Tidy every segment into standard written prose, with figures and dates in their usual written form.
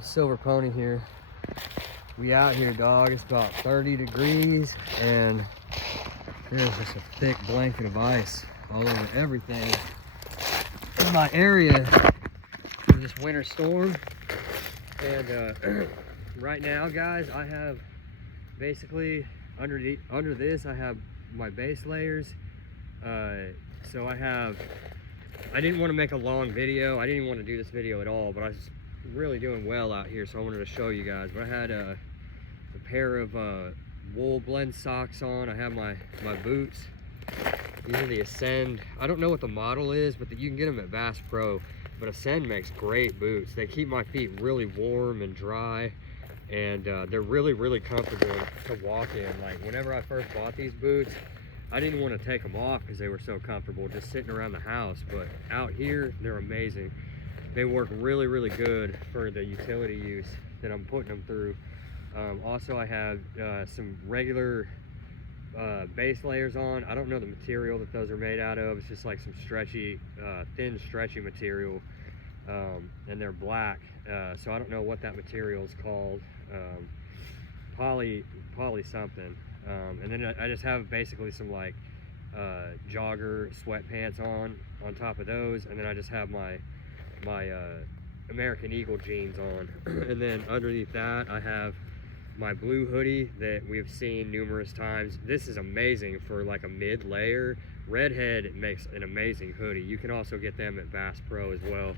Silver Pony here. We out here, dog. It's about 30 degrees and there's just a thick blanket of ice all over everything in my area for this winter storm. And right now, guys, I have basically under this I have my base layers. So I didn't want to make a long video. I didn't even want to do this video at all, but I was really doing well out here, so I wanted to show you guys. But I had a pair of wool blend socks on. I have my boots. These are the Ascend. I don't know what the model is, but you can get them at Bass Pro. But Ascend makes great boots. They keep my feet really warm and dry, and they're really, really comfortable to walk in. Like, whenever I first bought these boots, I didn't want to take them off because they were so comfortable just sitting around the house. But out here, they're amazing. They work really, really good for the utility use that I'm putting them through. Also, I have some regular base layers on. I don't know the material that those are made out of. It's just like some stretchy, thin, stretchy material, and they're black. So I don't know what that material is called. Poly something. And then I just have basically some like jogger sweatpants on top of those, and then I just have my American Eagle jeans on. And then underneath that I have my blue hoodie that we've seen numerous times. This is amazing for like a mid layer. Redhead makes an amazing hoodie. You can also get them at Bass Pro as well.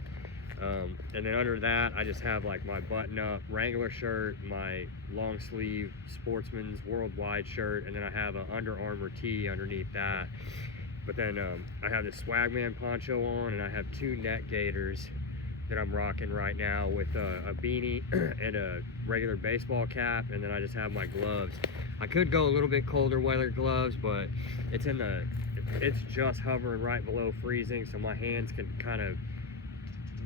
And then under that, I just have like my button-up Wrangler shirt, my long sleeve Sportsman's Worldwide shirt, and then I have an Under Armour tee underneath that. But then I have this Swagman poncho on, and I have two neck gaiters that I'm rocking right now with a beanie and a regular baseball cap, and then I just have my gloves. I could go a little bit colder weather gloves, but it's just hovering right below freezing, so my hands can kind of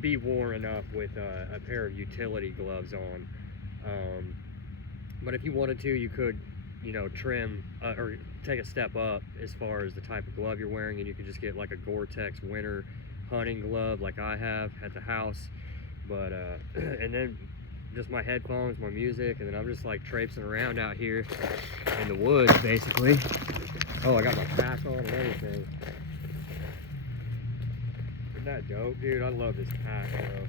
be warm enough with a pair of utility gloves on. But if you wanted to, you could, you know, trim or take a step up as far as the type of glove you're wearing, and you could just get like a Gore-Tex winter hunting glove like I have at the house. But and then just my headphones, my music, and then I'm just like traipsing around out here in the woods basically. Oh, I got my pack on and everything. Isn't that dope, dude? I love this pack, bro.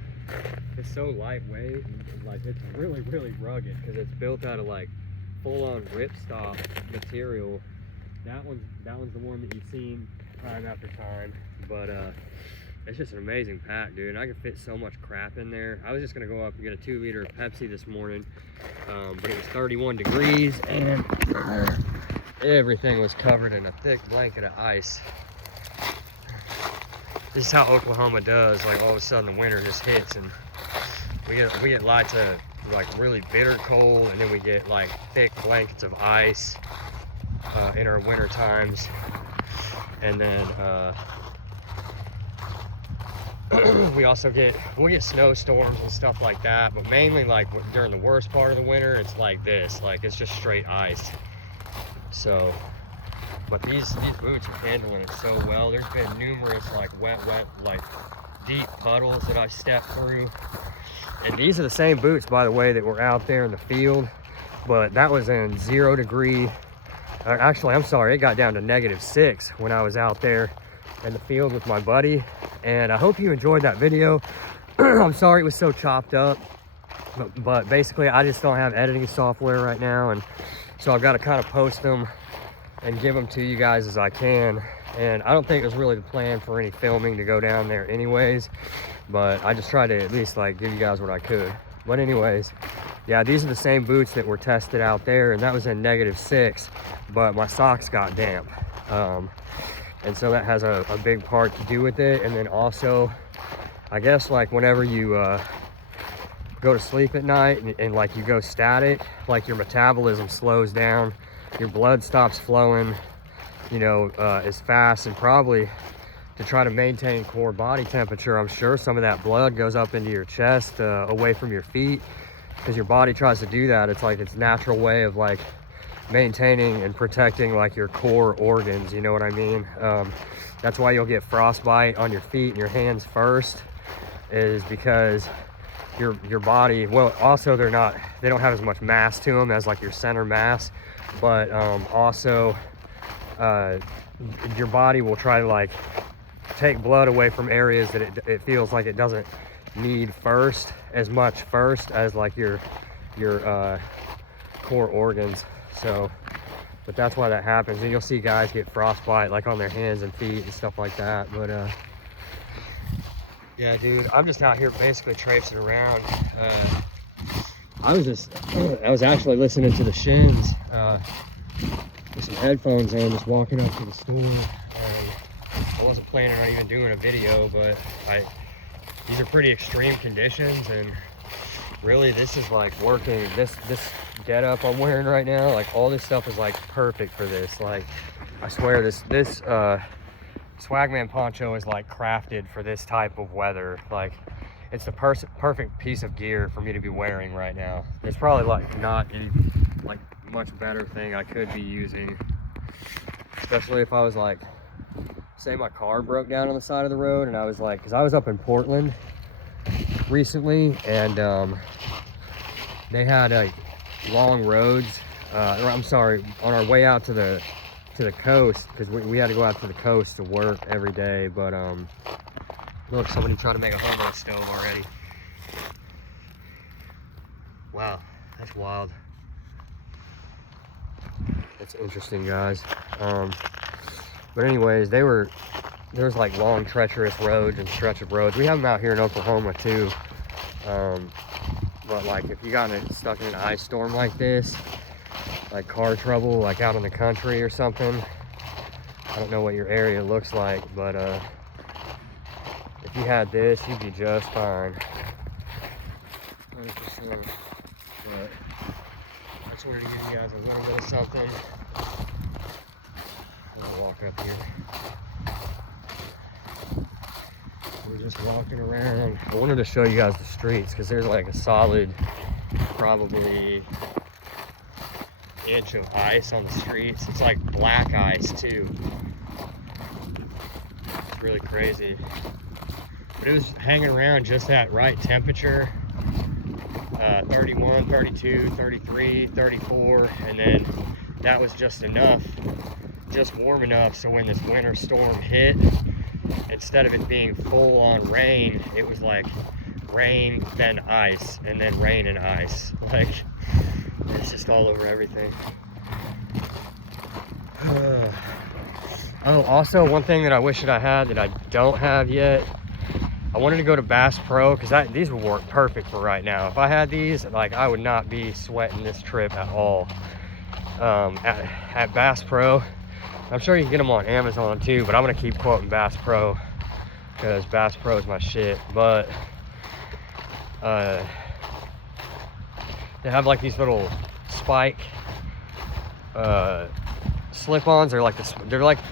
It's so lightweight, and like it's really, really rugged because it's built out of like full-on ripstop material. That one's the one that you've seen time after time, but it's just an amazing pack, dude. And I can fit so much crap in there. I was just gonna go up and get a 2-liter of Pepsi this morning, but it was 31 degrees and everything was covered in a thick blanket of ice. This is how Oklahoma does. Like, all of a sudden the winter just hits, and we get lots of like really bitter cold, and then we get like thick blankets of ice in our winter times. And then we'll get snowstorms and stuff like that, but mainly like during the worst part of the winter, it's like this, like it's just straight ice. So, but these boots are handling it so well. There's been numerous like wet, like deep puddles that I stepped through. And these are the same boots, by the way, that were out there in the field, but that was in 0 degree. Actually, I'm sorry, it got down to -6 when I was out there in the field with my buddy. And I hope you enjoyed that video. I'm sorry it was so chopped up, but basically I just don't have editing software right now, and so I've got to kind of post them and give them to you guys as I can. And I don't think it was really the plan for any filming to go down there anyways, but I just tried to at least like give you guys what I could. But anyways, yeah, these are the same boots that were tested out there, and that was in -6, but my socks got damp. And so that has a big part to do with it. And then also, I guess like whenever you go to sleep at night and like you go static, like your metabolism slows down, your blood stops flowing, you know, as fast, and probably to try to maintain core body temperature, I'm sure some of that blood goes up into your chest, away from your feet, because your body tries to do that. It's like its natural way of like maintaining and protecting like your core organs, you know what I mean? That's why you'll get frostbite on your feet and your hands first, is because your body, well, also they don't have as much mass to them as like your center mass, but also your body will try to like take blood away from areas that it feels like it doesn't need as much as like your core organs. So, but that's why that happens. And you'll see guys get frostbite like on their hands and feet and stuff like that. But yeah, dude, I'm just out here basically traipsing around. I was actually listening to the Shins with some headphones on, just walking up to the store. I wasn't planning on even doing a video, but these are pretty extreme conditions, and really this is like working. This getup I'm wearing right now, like all this stuff is like perfect for this. Like I swear this Swagman poncho is like crafted for this type of weather. Like it's the perfect piece of gear for me to be wearing right now. There's probably like not any like much better thing I could be using, especially if I was like, say my car broke down on the side of the road and I was like, because I was up in Portland recently, and they had like long roads, I'm sorry, on our way out to the coast, because we had to go out to the coast to work every day. But look, somebody tried to make a hobo stove already. Wow, that's wild. That's interesting, guys. But anyways, there's like long treacherous roads and stretch of roads. We have them out here in Oklahoma too. But like if you got stuck in an ice storm like this, like car trouble, like out in the country or something, I don't know what your area looks like, but if you had this, you'd be just fine. 100%. But I just wanted to give you guys a little bit of something. I'm gonna walk up here. We're just walking around. I wanted to show you guys the streets because there's like a solid, probably inch of ice on the streets. It's like black ice too. It's really crazy. But it was hanging around just at right temperature. 31, 32, 33, 34, and then that was just enough, just warm enough so when this winter storm hit, instead of it being full on rain, it was like rain, then ice, and then rain and ice. Like, it's just all over everything. Oh, also one thing that I wish that I had that I don't have yet, I wanted to go to Bass Pro because these would work perfect for right now. If I had these, like I would not be sweating this trip at all. At Bass Pro, I'm sure you can get them on Amazon too, but I'm gonna keep quoting Bass Pro because Bass Pro is my shit. But they have like these little spike slip-ons. They're like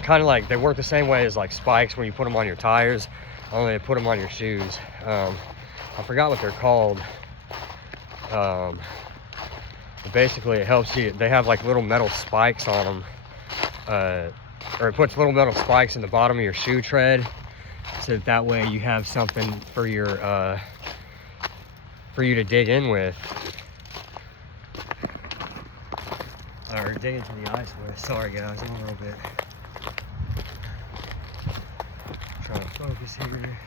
kind of like, they work the same way as like spikes when you put them on your tires, only they put them on your shoes. I forgot what they're called. But basically it helps you. They have like little metal spikes on them, or it puts little metal spikes in the bottom of your shoe tread, so that way you have something for your for you to dig in with, or dig into the ice with. Sorry guys, I'm a little bit trying to focus here.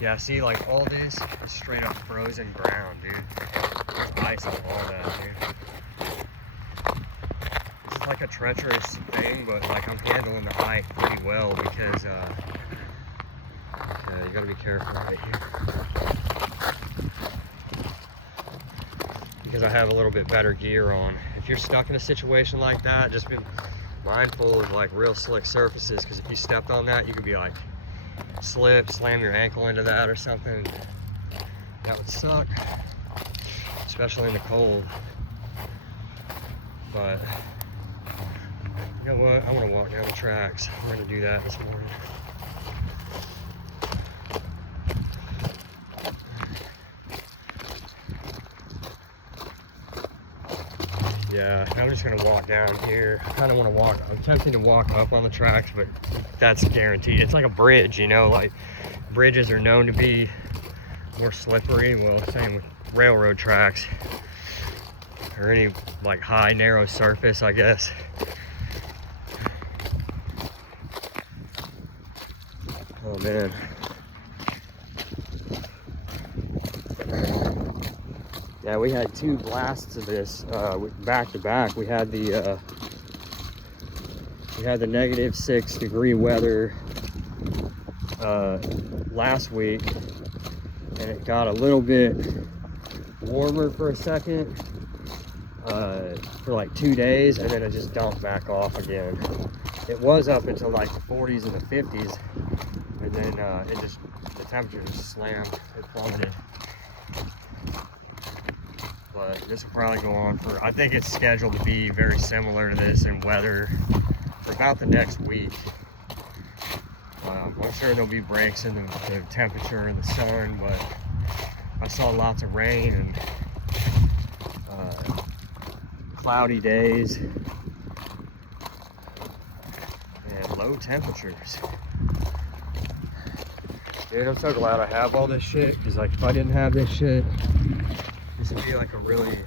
Yeah, see, like all this is straight up frozen ground, dude. There's ice on all that, dude. This is like a treacherous thing, but like I'm handling the height pretty well because you gotta be careful right here. Because I have a little bit better gear on. If you're stuck in a situation like that, just be mindful of like real slick surfaces, because if you stepped on that, you could be like slam your ankle into that or something. That would suck, especially in the cold. But you know what? I want to walk down the tracks. I'm going to do that this morning. Yeah, I'm just gonna walk down here. I kind of want to walk. I'm tempted to walk up on the tracks, but that's guaranteed. It's like a bridge, you know, like bridges are known to be more slippery. Well, same with railroad tracks or any like high narrow surface, I guess. Oh man. Yeah, we had 2 blasts of this back to back. We had the -6 degree weather last week, and it got a little bit warmer for a second for like 2 days, and then it just dumped back off again. It was up until like the 40s and the 50s, and then the temperature just slammed, it plummeted. But this will probably go on for, I think it's scheduled to be very similar to this in weather for about the next week. I'm sure there'll be breaks in the temperature and the sun, but I saw lots of rain and cloudy days and low temperatures. Dude, I'm so glad I have all this shit, because like if I didn't have this shit, this would be like a really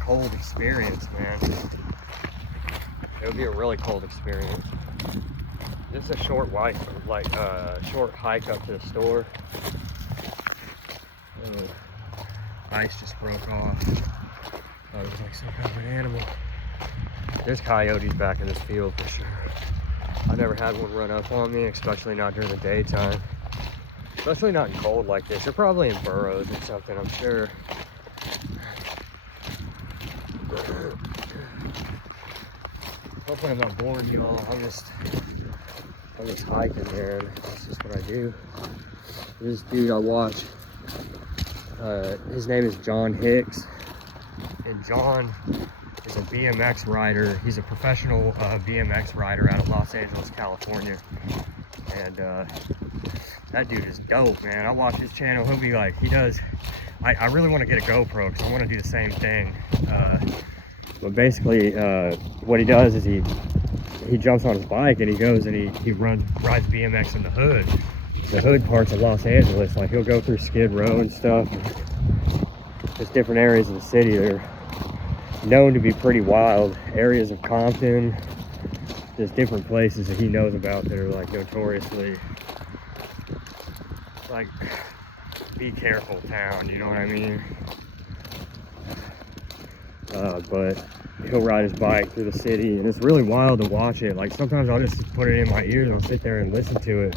cold experience, man. It would be a really cold experience. This is a short short hike up to the store. Ice just broke off. Oh, it was like some kind of an animal. There's coyotes back in this field for sure. I never had one run up on me, especially not during the daytime. Especially not in cold like this. They're probably in burrows or something, I'm sure. Hopefully I'm not boring y'all. I'm just hiking, man. That's just what I do. This dude I watch, his name is John Hicks. And John is a BMX rider. He's a professional BMX rider out of Los Angeles, California. And that dude is dope, man. I watch his channel. He'll be like, I really want to get a GoPro because I want to do the same thing. But basically, what he does is he jumps on his bike and he goes and he rides BMX in the hood parts of Los Angeles. Like he'll go through Skid Row and stuff. There's different areas of the city that are known to be pretty wild. Areas of Compton. There's different places that he knows about that are like notoriously like be careful town, you know what I mean? But he'll ride his bike through the city and it's really wild to watch it. Like sometimes I'll just put it in my ears and I'll sit there and listen to it.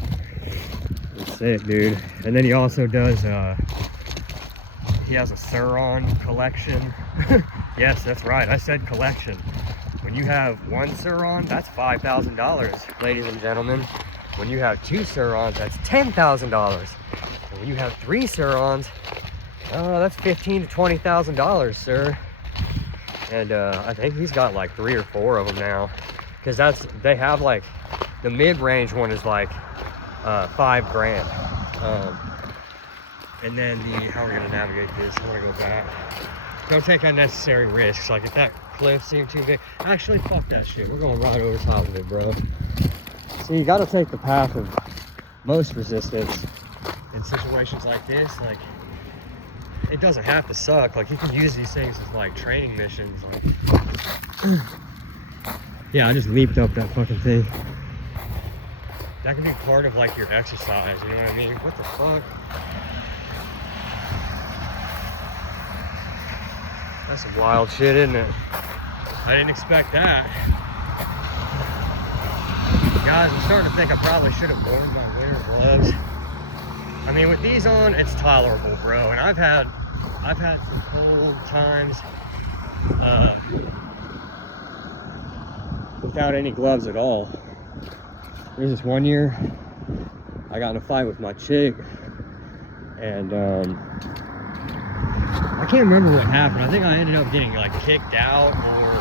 It's sick, dude. And then he also does he has a Suron collection. Yes, that's right, I said collection. When you have one Suron, that's $5,000, ladies and gentlemen. When you have 2 Surons, that's $10,000. And when you have 3 Surons, that's $15,000 to $20,000, sir. And I think he's got like 3 or 4 of them now, because they have like the mid-range one is like $5 grand. And then how are we gonna navigate this? I'm gonna go back. Don't take unnecessary risks. Like if that cliff seemed too big, actually fuck that shit. We're going right over top of it, bro. So you gotta take the path of most resistance in situations like this. Like it doesn't have to suck. Like you can use these things as like training missions. Like, yeah, I just leaped up that fucking thing. That can be part of like your exercise, you know what I mean? What the fuck? That's some wild shit, isn't it? I didn't expect that. Guys, I'm starting to think I probably should have worn my winter gloves. I mean, with these on, it's tolerable, bro. And I've had some cold times without any gloves at all. There's this one year I got in a fight with my chick, and I can't remember what happened. I think I ended up getting like kicked out or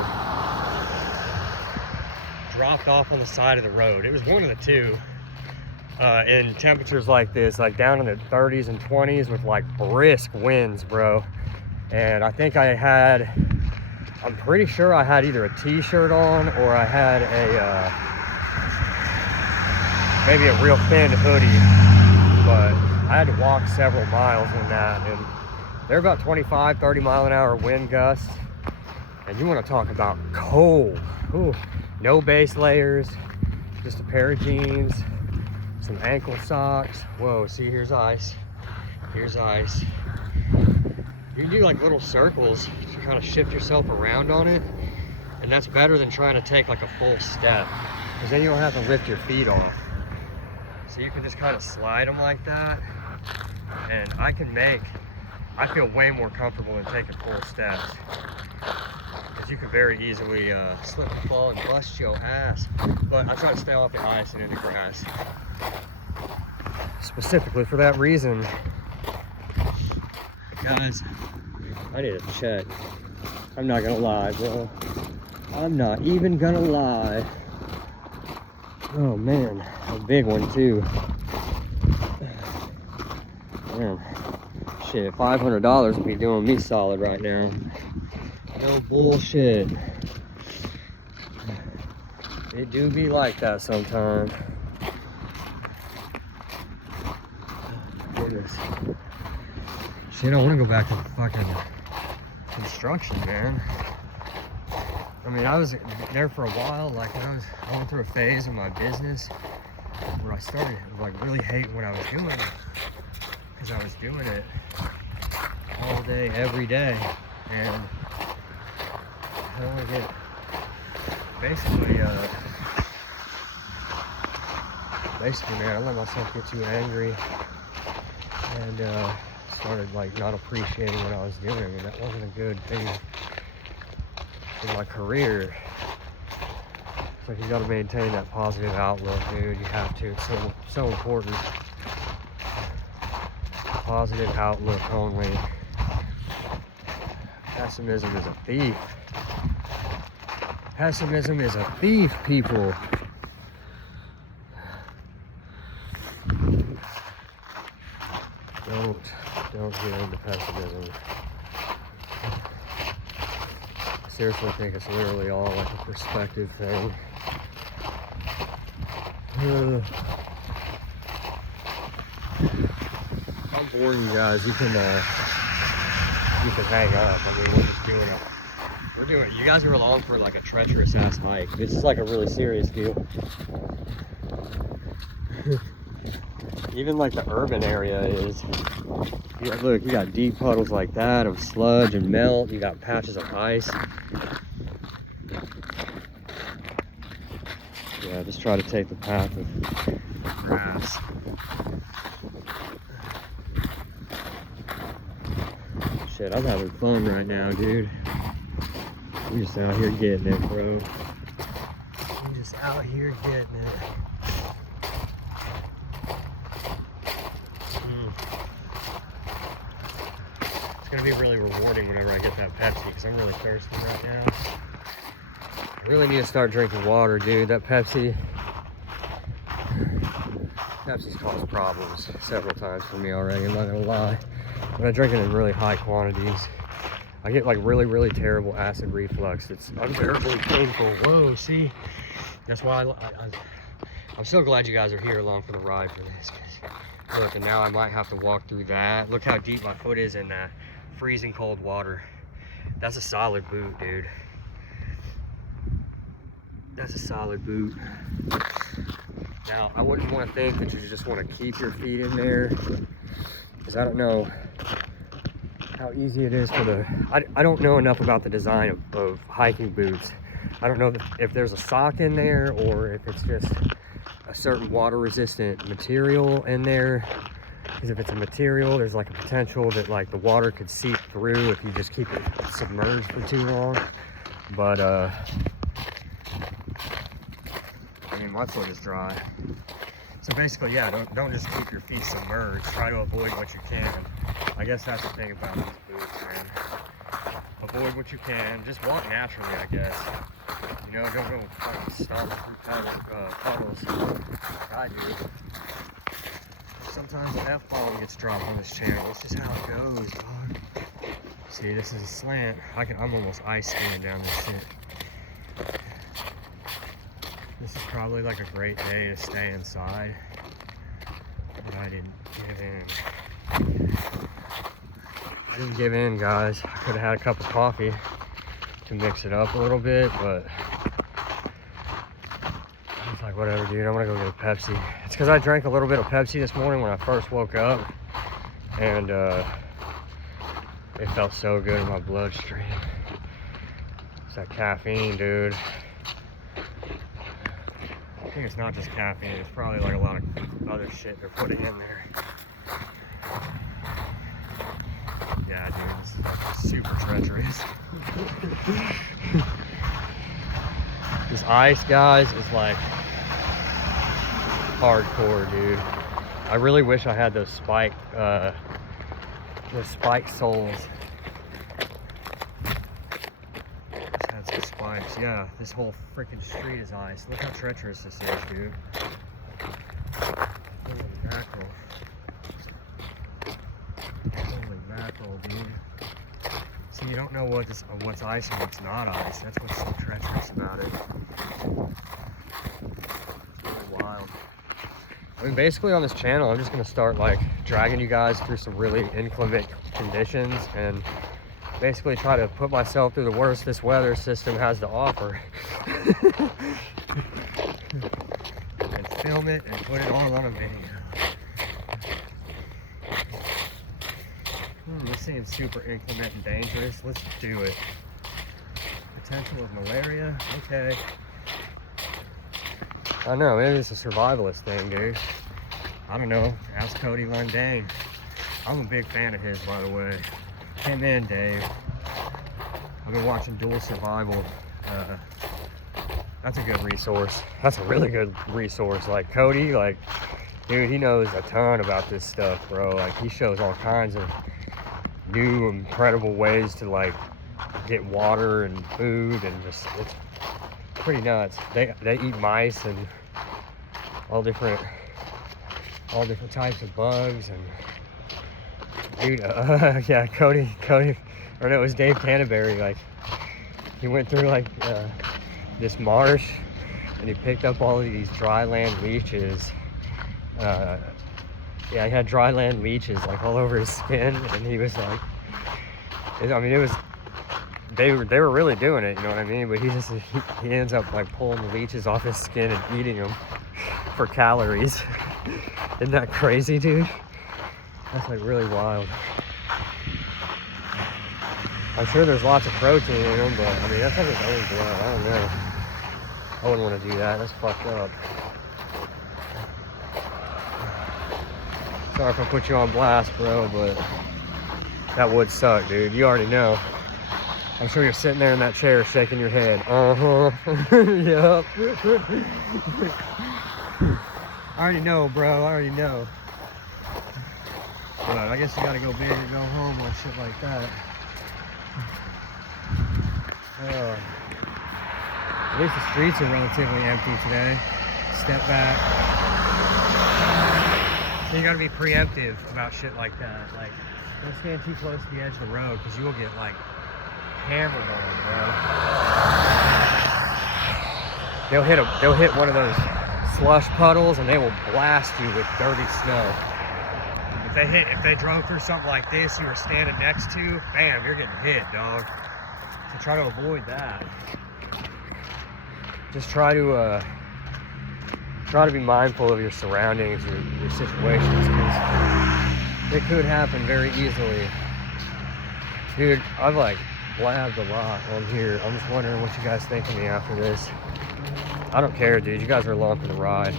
dropped off on the side of the road. It was one of the two. In temperatures like this, like down in the 30s and 20s with like brisk winds, bro. And I think I'm pretty sure I had either a t-shirt on or I had maybe a real thin hoodie. But I had to walk several miles in that, and they're about 25, 30 mile an hour wind gusts. And you want to talk about cold. Ooh, no base layers, just a pair of jeans, some ankle socks. Whoa, see, here's ice. Here's ice. You can do like little circles to kind of shift yourself around on it. And that's better than trying to take like a full step, because then you don't have to lift your feet off. So you can just kind of slide them like that. And I feel way more comfortable than taking full steps. Because you can very easily slip and fall and bust your ass. But I try to stay off the ice and in the grass. Specifically for that reason. Guys, I need to check. I'm not gonna lie, bro. I'm not even gonna lie. Oh man, a big one too. Man, shit, $500 would be doing me solid right now. No bullshit. It do be like that sometimes. Goodness. Shit, I want to go back to fucking construction, man. I mean, I was there for a while, like when I was going through a phase of my business where I started like really hating what I was doing, because I was doing it all day, every day, and I don't want to get basically, man, I let myself get too angry and started like not appreciating what I was doing, and that wasn't a good thing in my career. It's like you gotta maintain that positive outlook, dude. You have to. It's so important. Positive outlook only. Pessimism is a thief. Pessimism is a thief, people. Don't get into pessimism. I seriously think it's literally all like a perspective thing. I'm boring, you guys. You can hang up. I mean, we're just doing you guys are along for like a treacherous ass hike. This is like a really serious deal. Even like the urban area is. Yeah, look, you got deep puddles like that of sludge and melt. You got patches of ice. Yeah, just try to take the path of grass. Shit, I'm having fun right now, dude. I'm just out here getting it, bro. I'm just out here getting it. It's gonna be really rewarding whenever I get that Pepsi, because I'm really thirsty right now. I really need to start drinking water, dude. That Pepsi's caused problems several times for me already, I'm not gonna lie. When I drink it in really high quantities, I get like really terrible acid reflux. It's unbearably painful. Whoa, see? That's why I'm so glad you guys are here along for the ride for this. Look, and now I might have to walk through that. Look how deep my foot is in that freezing cold water. That's a solid boot, dude. That's a solid boot. Now, I wouldn't want to think that you just want to keep your feet in there, because I don't know how easy it is for the, I don't know enough about the design of hiking boots. I don't know if there's a sock in there or if it's just a certain water resistant material in there. Because if it's a material, there's like a potential that like the water could seep through if you just keep it submerged for too long. But I mean, my foot is dry. So basically, yeah, don't just keep your feet submerged. Try to avoid what you can. I guess that's the thing about these boots, man. Avoid what you can. Just walk naturally, I guess. You know, don't go fucking stomping through puddles like I do. Sometimes an F-bomb gets dropped on this channel. This is how it goes, dog. See, this is a slant. I'm almost ice skiing down this shit. This is probably like a great day to stay inside. But I didn't give in. I didn't give in, guys. I could have had a cup of coffee to mix it up a little bit, but I was like, whatever, dude. I'm gonna go get a Pepsi. It's because I drank a little bit of Pepsi this morning when I first woke up, and it felt so good in my bloodstream. It's that caffeine, dude. I think it's not just caffeine. It's probably like a lot of other shit they're putting in there. Yeah, dude, this is like super treacherous. This ice, guys, is like hardcore, dude. I really wish I had those spiked soles. This had some spikes. Yeah, this whole freaking street is ice. Look how treacherous this is, dude. Holy mackerel. Holy mackerel, dude. See, you don't know what's ice and what's not ice. That's what's so treacherous about it. It's really wild. I mean, basically on this channel, I'm just gonna start like dragging you guys through some really inclement conditions and basically try to put myself through the worst this weather system has to offer. And film it and put it all on a video. This seems super inclement and dangerous. Let's do it. Potential of malaria? Okay. I know, maybe it's a survivalist thing, dude. I don't know. Ask Cody Lundang. I'm a big fan of his, by the way. Him and Dave. I've been watching Dual Survival. That's a good resource. That's a really good resource. Like Cody, like, dude, he knows a ton about this stuff, bro. Like, he shows all kinds of new incredible ways to like get water and food, and just it's pretty nuts. They eat mice and all different types of bugs, and dude, yeah, Cody, or no, it was Dave Canterbury. Like, he went through like this marsh, and he picked up all of these dry land leeches. Yeah, he had dry land leeches like all over his skin, and he was like, I mean, it was, they were really doing it, you know what I mean? But he ends up like pulling the leeches off his skin and eating them for calories. Isn't that crazy, dude? That's like really wild. I'm sure there's lots of protein in them, but I mean, that's like his own blood. I don't know. I wouldn't want to do that. That's fucked up. Sorry if I put you on blast, bro, but that would suck, dude. You already know. I'm sure you're sitting there in that chair shaking your head. Yep. I already know, bro. I already know. But I guess you gotta go big and go home on shit like that. At least the streets are relatively empty today. Step back. So you gotta be preemptive about shit like that. Like, don't stand too close to the edge of the road, because you will get like hammered on, bro. They'll hit one of those slush puddles, and they will blast you with dirty snow. If they drove through something like this you were standing next to, bam, you're getting hit, dog. So try to avoid that. Just try to be mindful of your surroundings, your situations, because it could happen very easily. Dude, I've like blabbed a lot on here. I'm just wondering what you guys think of me after this. I don't care, dude. You guys are along for the ride,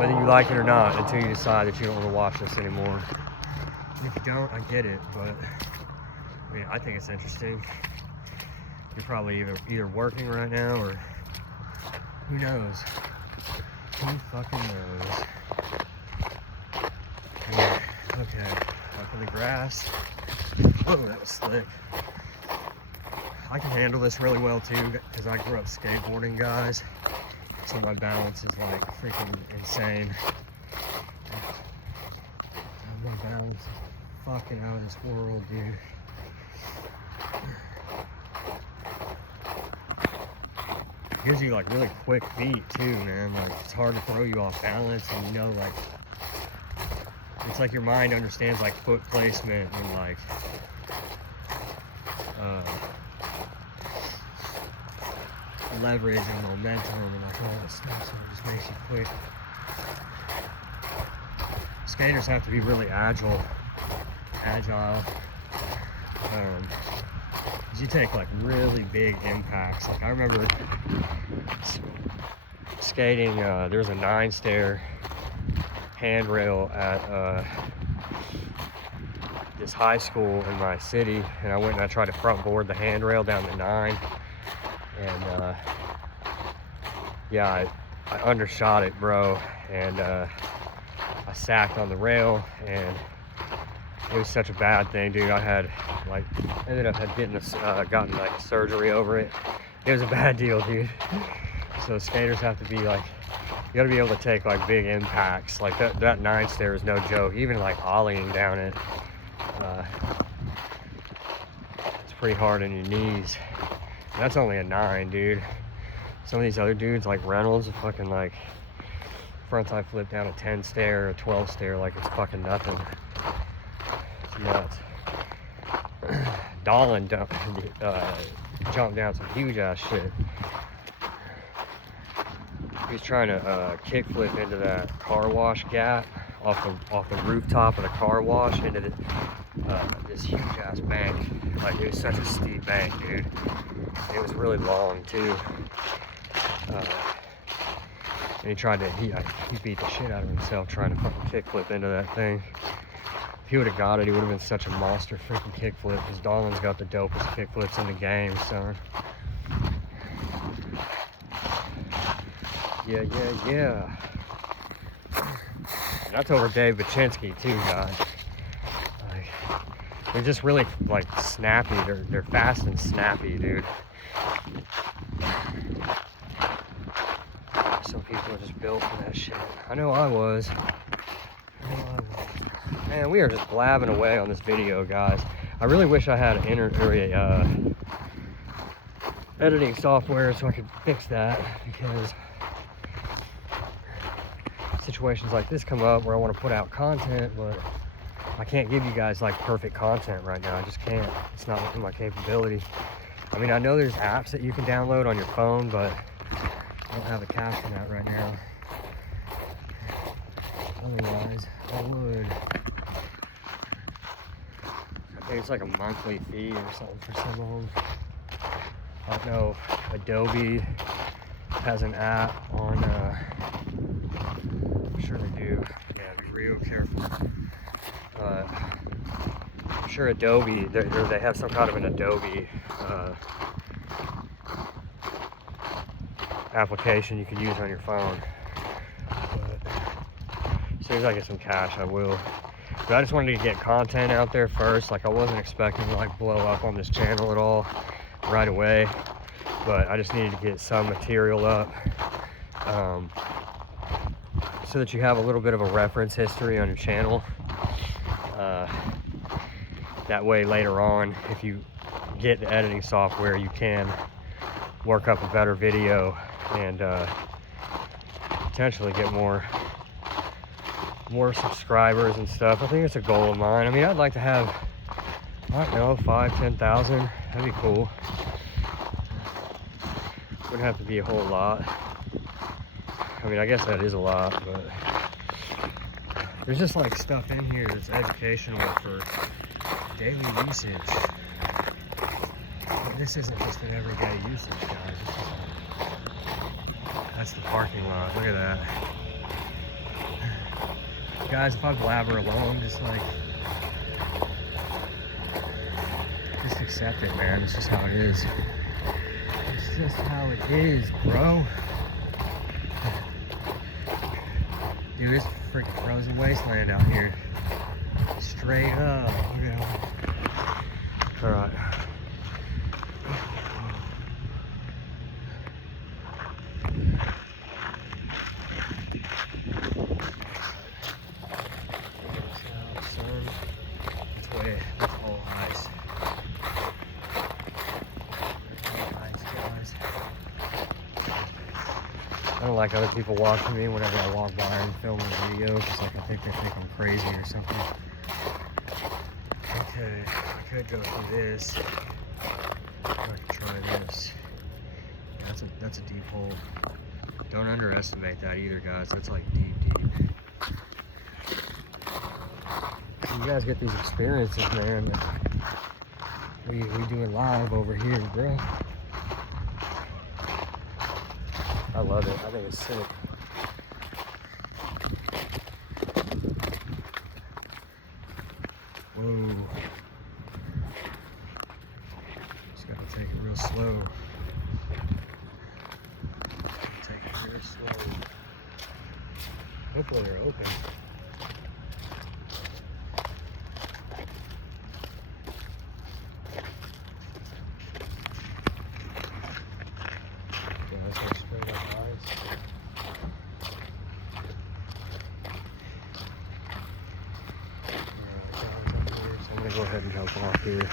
whether you like it or not, until you decide that you don't want to watch this anymore. And if you don't, I get it, but I mean, I think it's interesting. You're probably either working right now, or who knows? Who fucking knows? Yeah, okay, up in the grass. Oh, that was slick. I can handle this really well too, because I grew up skateboarding, guys. So my balance is like freaking insane. My balance is fucking out of this world, dude. Gives you like really quick feet too, man. Like, it's hard to throw you off balance, and you know, like, it's like your mind understands like foot placement and like leverage and momentum and like all this stuff, so it just makes you quick. Skaters have to be really agile. You take like really big impacts. Like I remember skating, there was a 9-stair handrail at this high school in my city, and I went and I tried to front board the handrail down the 9, and yeah, I undershot it, bro, and I sacked on the rail, and it was such a bad thing, dude. I had like ended up gotten like a surgery over it. It was a bad deal, dude. So skaters have to be like, you gotta be able to take like big impacts. Like that 9-stair is no joke. Even like ollieing down it, it's pretty hard on your knees. And that's only a 9, dude. Some of these other dudes like Reynolds, fucking like frontside flip down a 10-stair or a 12-stair like it's fucking nothing. It's nuts. Dolan jumped down some huge ass shit. He's trying to kickflip into that car wash gap off the rooftop of the car wash into this huge ass bank. Like it was such a steep bank, dude. It was really long too. And he tried to he beat the shit out of himself trying to fucking kickflip into that thing. If he would have got it, he would have been such a monster freaking kickflip, because Dolan's got the dopest kickflips in the game, son. Yeah. That's over Dave Baczynski too, guys. Like, they're just really like snappy. They're fast and snappy, dude. Some people are just built for that shit. I know I was. Man, we are just blabbing away on this video, guys. I really wish I had an editing software so I could fix that, because situations like this come up where I want to put out content, but I can't give you guys like perfect content right now. I just can't. It's not within my capability. I mean, I know there's apps that you can download on your phone, but I don't have the cash for that right now. Otherwise, I would. I think it's like a monthly fee or something for some of them. I don't know if Adobe has an app on, I'm sure they do. Yeah, be real careful. I'm sure Adobe, they have some kind of an Adobe application you can use on your phone. But as soon as I get some cash, I will. But I just wanted to get content out there first. Like, I wasn't expecting to like blow up on this channel at all right away, but I just needed to get some material up so that you have a little bit of a reference history on your channel. That way later on, if you get the editing software, you can work up a better video and potentially get more subscribers and stuff. I think it's a goal of mine. I mean, I'd like to have, I don't know, 5,000-10,000. That'd be cool. Wouldn't have to be a whole lot. I mean, I guess that is a lot, but there's just like stuff in here that's educational for daily usage. But this isn't just an everyday usage, guys. That's the parking lot. Look at that. Guys, if I blabber along, just accept it, man. It's just how it is. It's just how it is, bro. Dude, it's freaking frozen wasteland out here. Straight up. Look at that. All right. That's all ice. I don't like other people watching me whenever I walk by and film a video, because like I think they think I'm crazy or something. Okay, I could go through this. I could try this. Yeah, that's a deep hole. Don't underestimate that either, guys. That's like deep. You guys get these experiences, man. We do it live over here, bro. I love it. I think it's sick. Whoa. Just gotta take it real slow. Take it real slow. Hopefully they're open. Yeah, that's like straight up ice. I'm gonna go ahead and jump off here.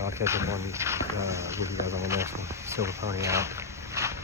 I'll catch up on, with you guys on the next one. Silver Pony out.